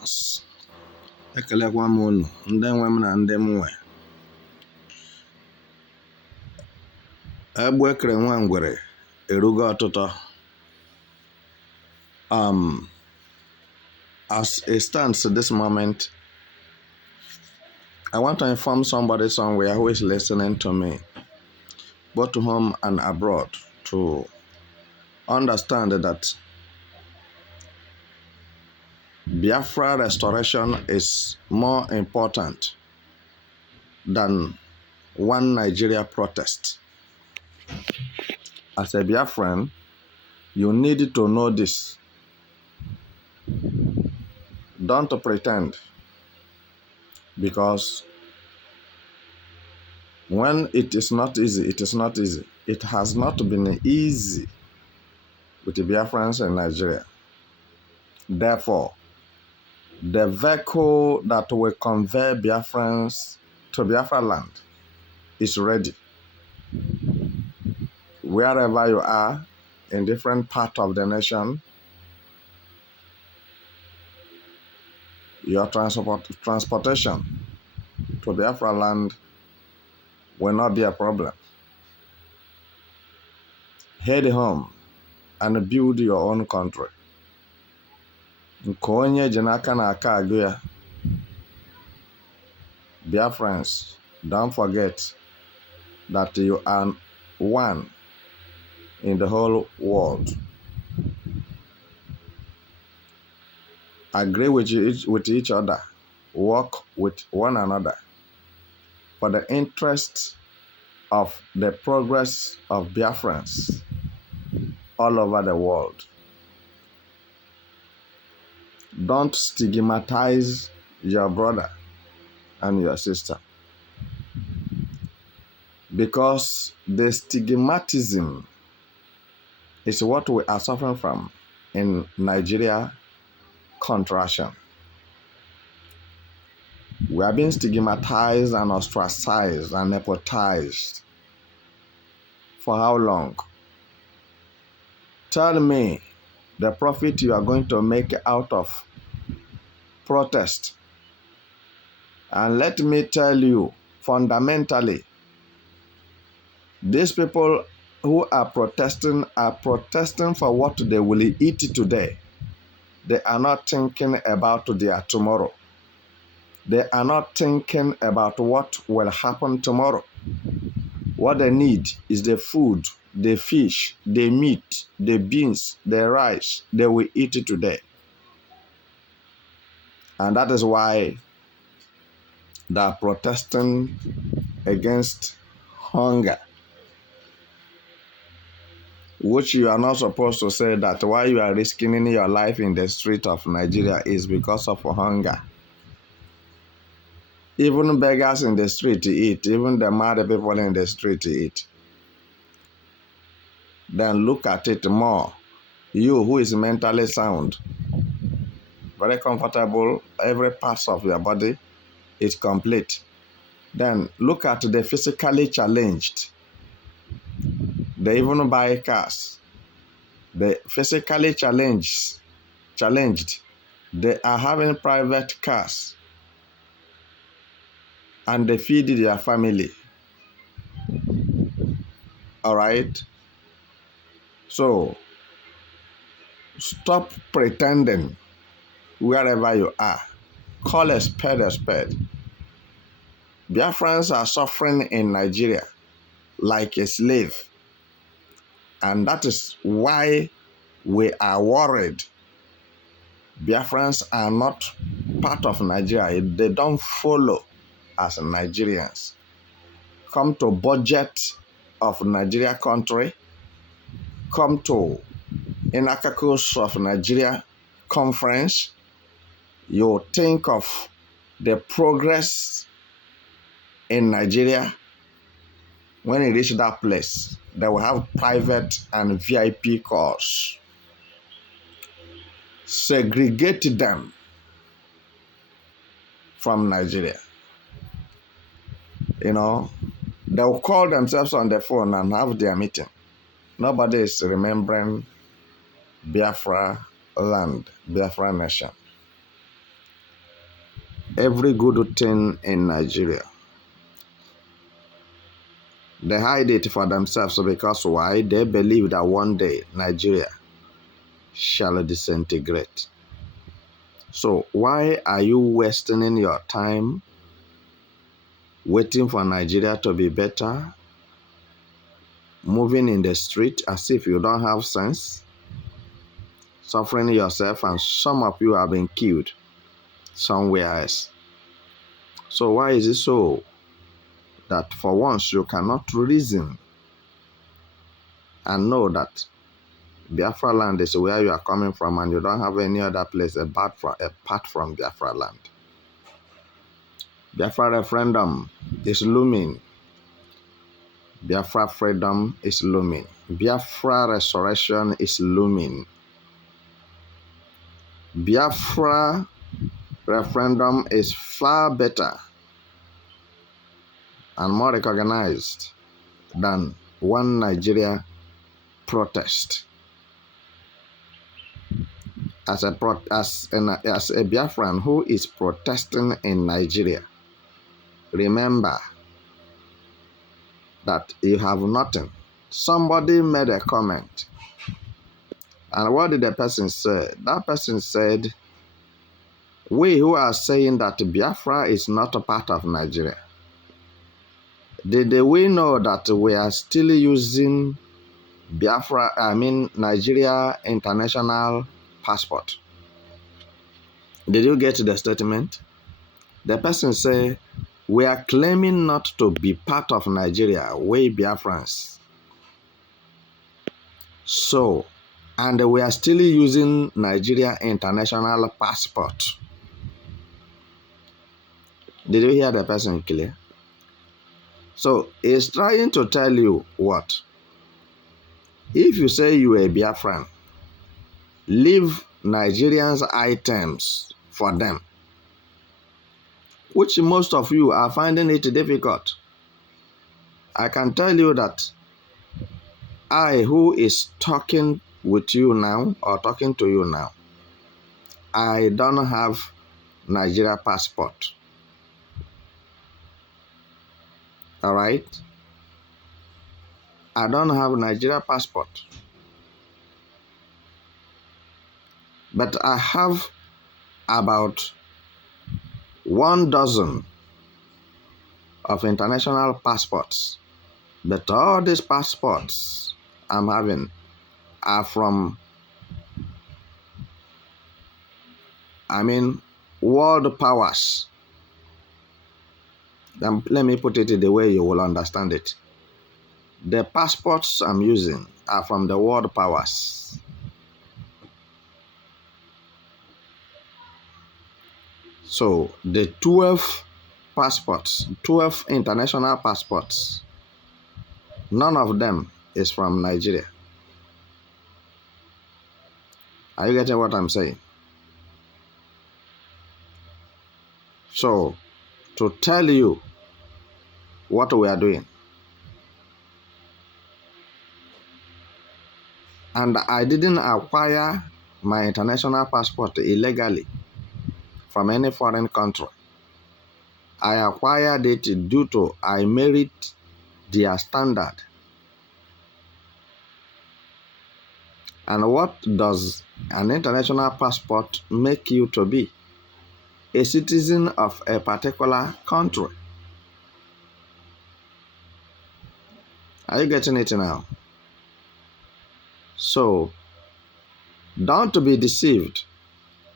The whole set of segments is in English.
Biafrans. Ekelekwa m unu, ndị nwe m na ndị m nwe. Egbe ekere nwa ngwere erugo ọtụtụ. As it stands at this moment, I want to inform somebody somewhere who is listening to me, both home and abroad, to understand that Biafran Restoration is more important than one Nigeria protest. As a Biafran, you need to know this. Don't pretend, because when it is not easy, it is not easy. It has not been easy with the Biafrans in Nigeria. Therefore, the vehicle that will convey Biafrans to Biafra land is ready. Wherever you are, in different parts of the nation, your transportation to Biafra land will not be a problem. Head home and build your own country. Biafrans, don't forget that you are one in the whole world. Agree with each other. Work with one another for the interest of the progress of Biafrans all over the world. Don't stigmatize your brother and your sister, because the stigmatism is what we are suffering from in Nigeria contraction. We are being stigmatized and ostracized and nepotized. For how long? Tell me the profit you are going to make out of protest. And let me tell you, fundamentally, these people who are protesting for what they will eat today. They are not thinking about their tomorrow. They are not thinking about what will happen tomorrow. What they need is the food, the fish, the meat, the beans, the rice they will eat today. And that is why they are protesting against hunger. Which you are not supposed to say that why you are risking your life in the street of Nigeria is because of hunger. Even beggars in the street eat, even the mad people in the street eat. Then look at it more. You who is mentally sound, very comfortable, every part of your body is complete. Then look at the physically challenged. They even buy cars. The physically challenged, they are having private cars. And they feed their family. All right? So, stop pretending wherever you are. Call a spade a spade. Biafrans are suffering in Nigeria like a slave. And that is why we are worried. Biafrans are not part of Nigeria. They don't follow as Nigerians. Come to budget of Nigeria country. Come to Inakakos of Nigeria conference. You think of the progress in Nigeria. When you reach that place, they will have private and VIP cars. Segregate them from Nigeria. You know, they will call themselves on the phone and have their meeting. Nobody is remembering Biafra land, Biafra nation. every good thing in Nigeria. They hide it for themselves because why? They believe that one day Nigeria shall disintegrate. So why are you wasting your time waiting for Nigeria to be better, moving in the street as if you don't have sense, suffering yourself, and some of you have been killed somewhere else? So why is it so that for once you cannot reason and know that Biafra land is where you are coming from and you don't have any other place apart from Biafra land? Biafra referendum is looming. Biafra freedom is looming. Biafra restoration is looming. Biafra referendum is far better and more recognized than one Nigeria protest. As a Biafran who is protesting in Nigeria, remember that you have nothing. Somebody made a comment. And what did the person say? That person said, we who are saying that Biafra is not a part of Nigeria, did we know that we are still using Nigeria international passport? Did you get the statement? The person said, we are claiming not to be part of Nigeria, we Biafrans. So, and we are still using Nigeria international passport. Did you hear the person clear? So, he's trying to tell you what? If you say you are a Biafran, leave Nigerians' items for them, which most of you are finding it difficult. I can tell you that I, who is talking with you now or talking to you now, I don't have Nigeria passport. All right? I don't have Nigeria passport. But I have about 12 of international passports. But all these passports I'm having are from, world powers. Let me put it the way you will understand it. The passports I'm using are from the world powers. So the 12 passports, 12 international passports, none of them is from Nigeria. Are you getting what I'm saying? So, to tell you what we are doing, and I didn't acquire my international passport illegally from any foreign country. I acquired it due to I merit their standard. And what does an international passport make you to be? A citizen of a particular country. Are you getting it now? So, don't be deceived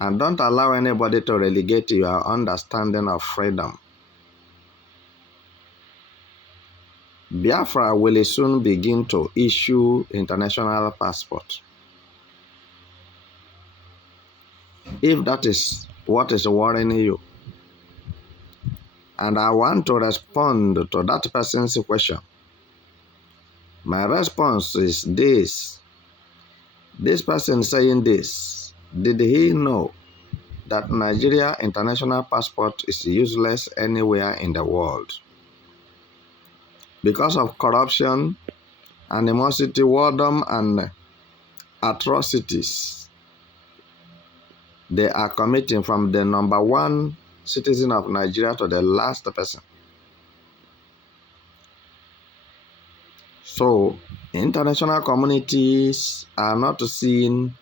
and don't allow anybody to relegate your understanding of freedom. Biafra will soon begin to issue international passport. If that is what is worrying you, and I want to respond to that person's question, my response is this. This person saying this, did he know that Nigeria international passport is useless anywhere in the world? Because of corruption, animosity, whoredom, and atrocities they are committing from the number one citizen of Nigeria to the last person. So, international communities are not seeing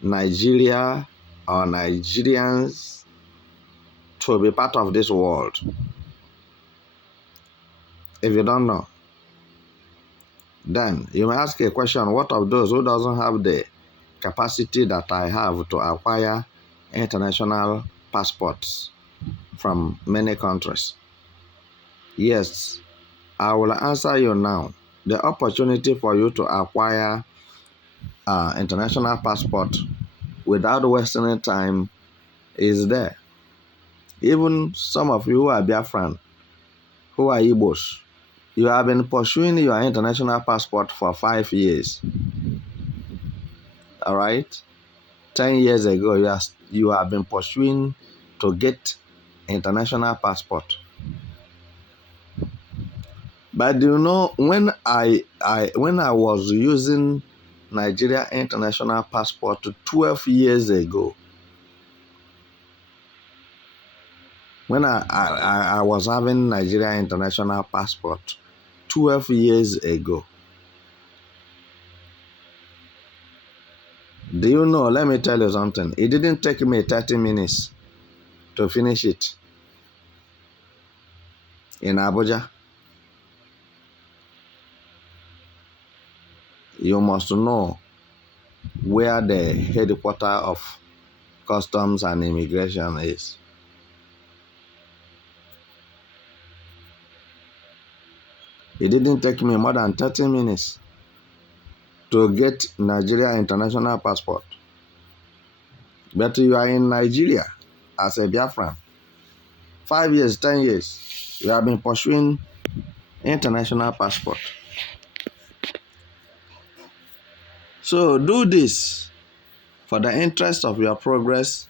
Nigeria or Nigerians to be part of this world. If you don't know, then you may ask a question, what of those who doesn't have the capacity that I have to acquire international passports from many countries? Yes, I will answer you now. The opportunity for you to acquire international passport without wasting time is there. Even some of you who are Biafran, who are Igbos, you have been pursuing your international passport for 5 years. All right? 10 years ago, you have been pursuing to get international passport. But you know, when I was using Nigeria international passport 12 years ago, when I was having Nigeria international passport 12 years ago, do you know, let me tell you something. It didn't take me 30 minutes to finish it in Abuja. You must know where the headquarters of customs and immigration is. It didn't take me more than 30 minutes to get Nigeria international passport. But you are in Nigeria as a Biafran. 5 years, 10 years, you have been pursuing international passport. So do this for the interest of your progress.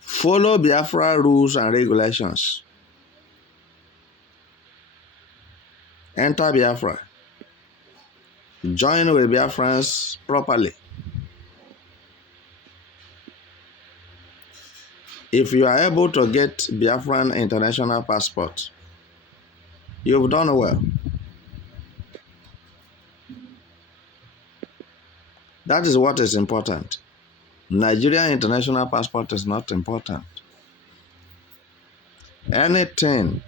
Follow Biafra rules and regulations. Enter Biafra. Join with Biafrans properly. If you are able to get Biafran international passport, you've done well. That is what is important. Nigerian international passport is not important. Anything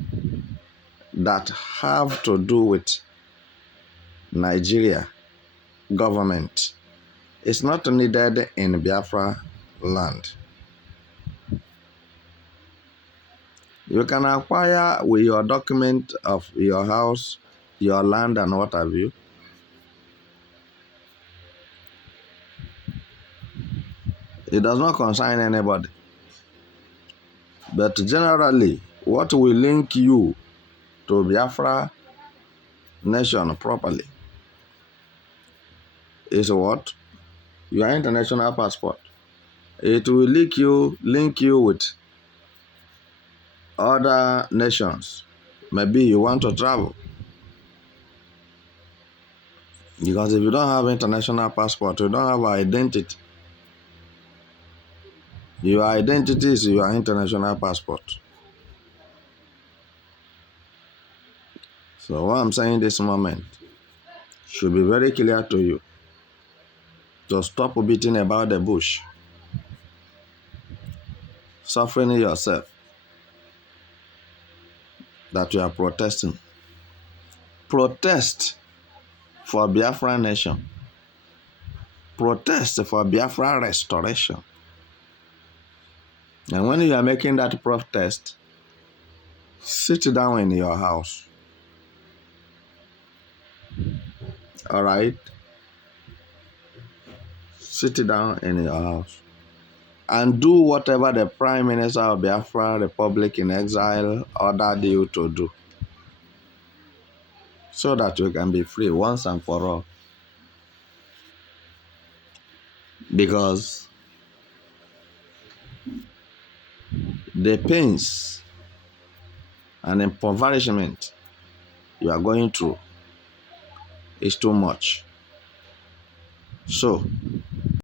that have to do with Nigeria government is not needed in Biafra land. You can acquire with your document of your house, your land, and what have you. It does not concern anybody. But generally, what will link you to Biafra nation properly is what? Your international passport. It will link you with other nations. Maybe you want to travel. Because if you don't have international passport, you don't have identity. Your identity is your international passport. So what I'm saying this moment should be very clear to you. To stop beating about the bush. Suffering yourself that you are protesting. Protest for Biafran nation. Protest for Biafran Restoration. And when you are making that protest, sit down in your house. All right? Sit down in your house. And do whatever the Prime Minister of Biafra Republic in Exile ordered you to do. So that you can be free once and for all. Because the pains and impoverishment you are going through is too much. So,